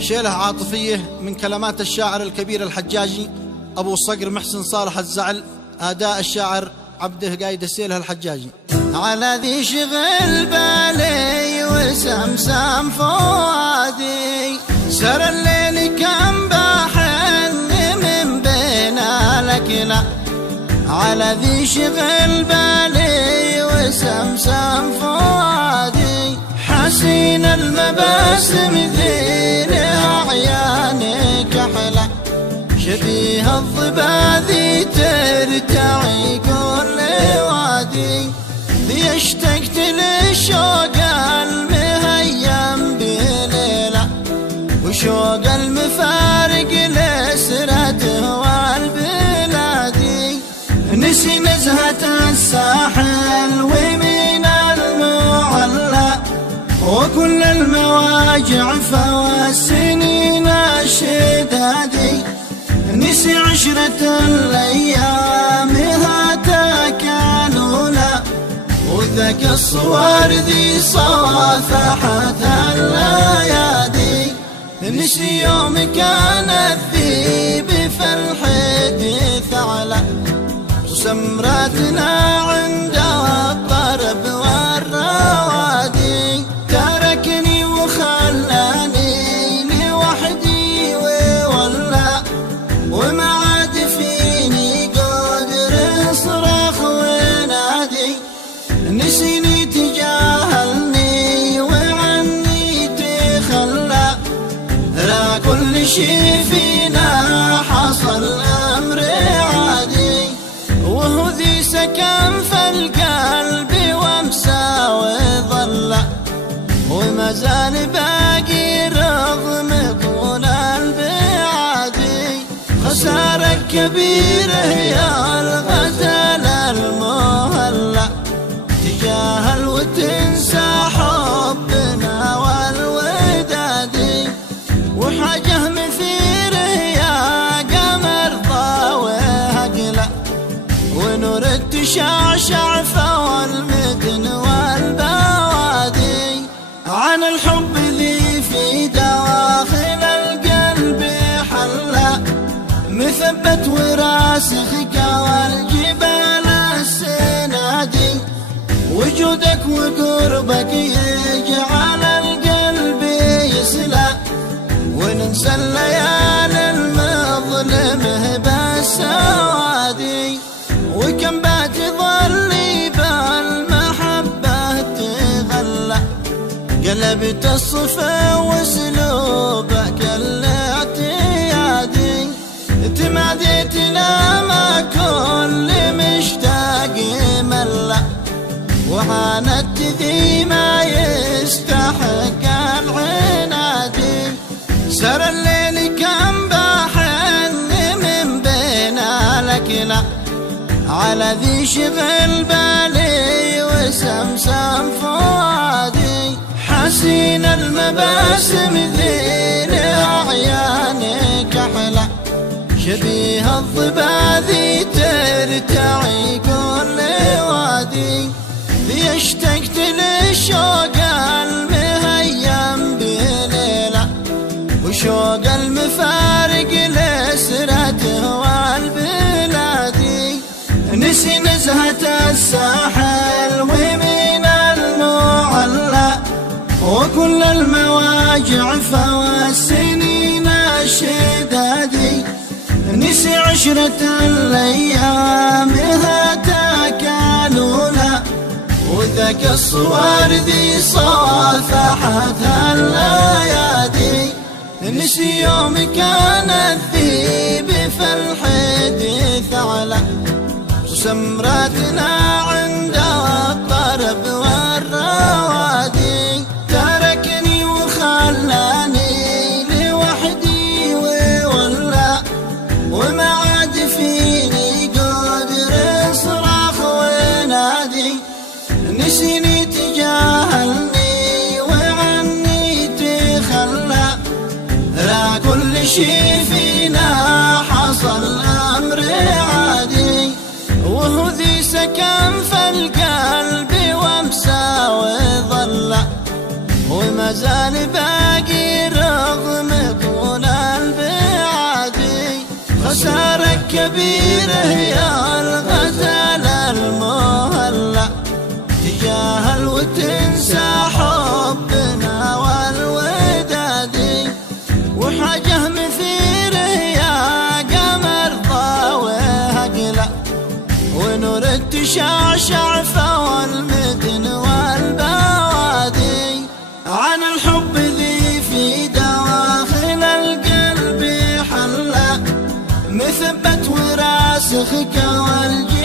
شيلة عاطفية من كلمات الشاعر الكبير الحجاجي أبو صقر محسن صالح الزعل، أداء الشاعر عبده قايد السيله الحجاجي. على ذي شغل بالي وسمسم فؤادي، سر الليل كم بحن من بين الأكلة. على ذي شغل بالي وسمسم فؤادي، حسين المباسم ذي لأعيانك أحلى. شبيه الظبا ذي ترتعي كل وادي، ذي اشتقت للشوق المهيم بليلة، وشوق المفارق لسرته والبلادي. نسي نزهة الساحل ومن المعلى، وكل المواجع فوالسنين الشدادي. نسي عشرة الأيام هاتاك الأولى، وذاك الصور ذي صافحت الليادي. نسي يوم كان الذيب في الحديث على، وسمرتنا عند الضرب والروادي. تركني وخلاني لوحدي وولى، وما عاد فيني قدر صراخ ونادي. نسيني تجاهلني وعني تخلى، لا كل شي فينا حصل أمر عادي. وهو ذي سكن في القلب وامسى وظل، وما زال باقي رغم طول البعادي. خسارة كبيرة يا الغزل المهلة، تجاهل وتنسى حبنا والودادي. وحاجة مثيره يا قمر ضاويها قلة، ونور تشعشع فوق المدن والبوادي. عن الحب ذي في دواخل القلب حلا، مثبت وراسخ كوالجبال السنادي. وجودك وقربك يجعل القلب يسلى، وننسى الليالي المظلمة بالسوادي. وكم بات ظلي بالمحبة تغلى، قلبت الصفا واسلوبك الاعتيادي. تماديت لما كل مشتاق ملا، وعاندت ذي ما يستحق العنادي. سر الليل كم بحن من بين الأكلة، على ذي شغل بالي وسمسم فؤادي. حسين المباسم ذي لأعيانك أحلى، شبيه الظبا ذي ترتعي كل وادي. ذي اشتقت للشوق المهيم بليلة، وشوق المفارق لسرته والبلادي. نسي نزهة الساحل ومن المعلى، وكل المواجع فوالسنين الشدادي. نسي عشرة الأيام هاتاك الأولى، وذاك الصور ذي صافحت الليادي. نسي يوم كان الذيب في الحديث على، وسمرتنا عند الضرب والروادي. تركني وخلاني لوحدي وولى، وما عاد فيني قدر صراخ ونادي. نسيني تجاهلني وعني تخلى، لا كل شي فينا حصل أمر عادي. وهو ذي سكن في القلب وامسى وظل، وما زال باقي رغم الكبيره يا الغزل المهلا، تجاهل وتنسى حبنا والوداد، وحاجه مثيره يا قمر ضاويها قلة، ونور تشعشع فوى المدن والبوادي، عن الحب ذي في دواخل القلب حلا، مثبت وراسخك والجنة